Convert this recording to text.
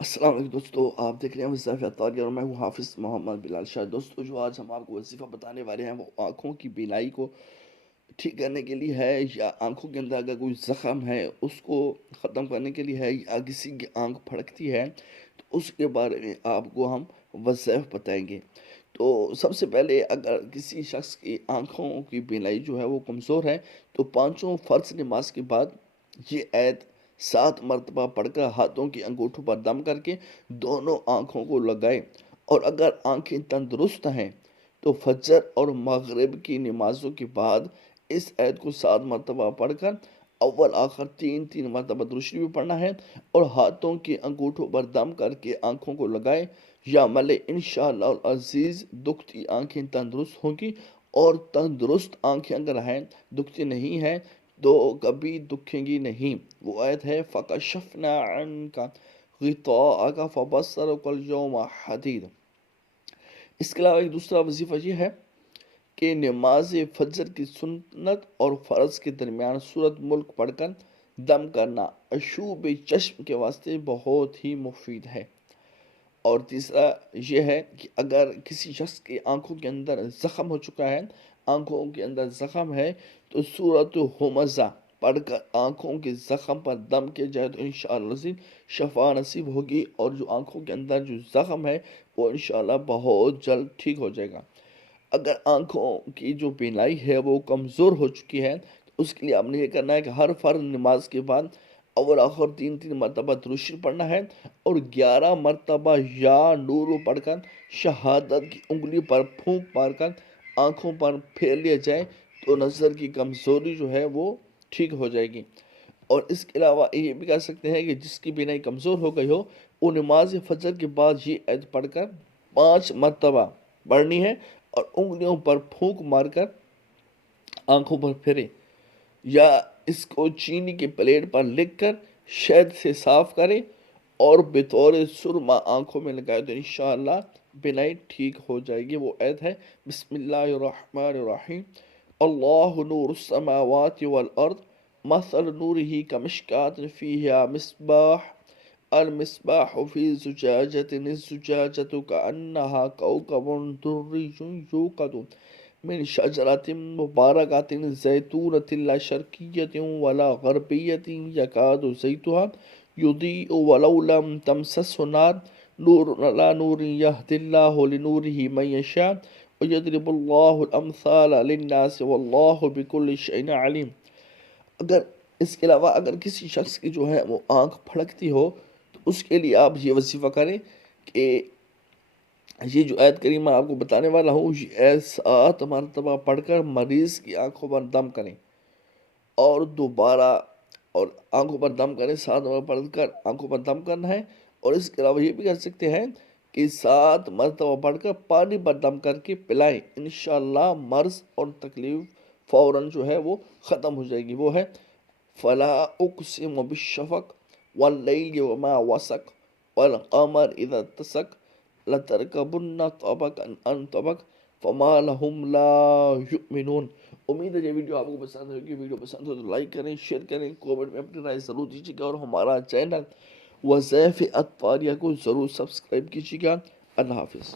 السلام علیکم دوستو، آپ دیکھ رہے ہیں وظیفہ اطاریہ اور میں ہوں حافظ محمد بلال شاہ۔ دوستو جو آج ہم آپ کو وظیفہ بتانے والے ہیں وہ آنکھوں کی بینائی کو ٹھیک کرنے کے لیے ہے، یا آنکھوں کے اندر اگر کوئی زخم ہے اس کو ختم کرنے کے لیے ہے، یا کسی کی آنکھ پھڑکتی ہے تو اس کے بارے میں آپ کو ہم وظیفہ بتائیں گے۔ تو سب سے پہلے اگر کسی شخص کی آنکھوں کی بینائی جو ہے وہ کمزور ہے تو پانچوں فرض نماز کے بعد یہ آیت 7 مرتبہ پڑھ کر ہاتھوں کی انگوٹھوں پر دم کر کے دونوں آنکھوں کو لگائے، اور اگر آنکھیں تندرست ہیں تو فجر اور مغرب کی نمازوں کے بعد اس آیت کو 7 مرتبہ پڑھ کر اول آخر 3 مرتبہ درود شریف بھی پڑھنا ہے، اور ہاتھوں کے انگوٹھوں پر دم کر کے آنکھوں کو لگائے یا ملے، انشاءاللہ العزیز دکھتی آنکھیں تندرست ہوں گی۔ اور تندرست آنکھیں اگر ہیں، دکھتی نہیں ہیں تو کبھی دکھیں گی نہیں۔ وہ آیت ہے فَكَشَفْنَا عَنْكَ غِطَاءَكَ فَبَصَرُكَ الْيَوْمَ حَدِيدٌ۔ اس کے علاوہ ایک دوسرا وظیفہ یہ ہے کہ نماز فجر کی سنت اور فرض کے درمیان سورۃ ملک پڑھ کر دم کرنا عشوب چشم کے واسطے بہت ہی مفید ہے۔ اور تیسرا یہ ہے کہ اگر کسی شخص کی آنکھوں کے اندر زخم ہو چکا ہے، آنکھوں کے اندر زخم ہے، تو سورۃ ہمزہ پڑھ کر آنکھوں کے زخم پر دم کے جائے تو انشاءاللہ شفا نصیب ہوگی، اور جو آنکھوں کے اندر جو زخم ہے وہ انشاءاللہ بہت جلد ٹھیک ہو جائے گا۔ اگر آنکھوں کی جو بینائی ہے وہ کمزور ہو چکی ہے تو اس کے لیے آپ نے یہ کرنا ہے کہ ہر فرض نماز کے بعد اول آخر 3 مرتبہ درود شریف پڑھنا ہے، اور 11 مرتبہ یا نور پڑھ کر شہادت کی انگلی پر پھونک مار کر آنکھوں پر پھیر لیا جائے تو نظر کی کمزوری جو ہے وہ ٹھیک ہو جائے گی۔ اور اس کے علاوہ یہ بھی کہہ سکتے ہیں کہ جس کی بینائی کمزور ہو گئی ہو وہ نماز فجر کے بعد یہ آیت پڑھ کر 5 مرتبہ پڑھنی ہے، اور انگلیوں پر پھونک مار کر آنکھوں پر پھیرے، یا اس کو چینی کے پلیٹ پر لکھ کر شہد سے صاف کرے اور بطور سرما آنکھوں میں لگائے تو انشاءاللہ بینائی ٹھیک ہو جائے گی۔ وہ آیت ہے بسم اللہ الرحمن الرحیم، اللہ نور السماوات والارض مثل نورہ کمشکات فیہا مصباح، المصباح فی زجاجۃ الزجاجۃ کأنہا کوکب دری یوقد من شجرۃ مبارکۃ زیتونۃ لا شرقیۃ ولا غربیۃ یکاد زیتها یضیء ولو لم تمسسه نار نور علی نور یهدی اللہ لنورہ من یشاء ویضرب اللہ الامثال للناس واللہ بکل شیء علیم۔ اگر اس کے علاوہ اگر کسی شخص کی جو ہے وہ آنکھ پھڑکتی ہو تو اس کے لیے آپ یہ وظیفہ کریں کہ یہ جو آیت کریمہ آپ کو بتانے والا ہوں یہ آیت 7 مرتبہ پڑھ کر مریض کی آنکھوں پر دم کریں، اور دوبارہ اور آنکھوں پر دم کریں، 7 مرتبہ پڑھ کر آنکھوں پر دم کرنا ہے۔ اور اس کے علاوہ یہ بھی کر سکتے ہیں کہ 7 مرتبہ پڑھ کر پانی پر دم کر کے پلائیں، انشاءاللہ مرض اور تکلیف فوراً جو ہے وہ ختم ہو جائے گی۔ وہ ہے فلا اقسم بالشفق واللیل وما وسق والقمر اذا اتسق لترکبن طبقا عن طبق فما لهم لا یؤمنون۔ امید ہے یہ ویڈیو آپ کو پسند ہوگی۔ ویڈیو پسند ہو تو لائک کریں، شیئر کریں، کومنٹ میں اپنی رائے ضرور دیجیے گا، اور ہمارا چینل وظیفہ اطاریہ کو ضرور سبسکرائب کیجیے گا۔ اللہ حافظ۔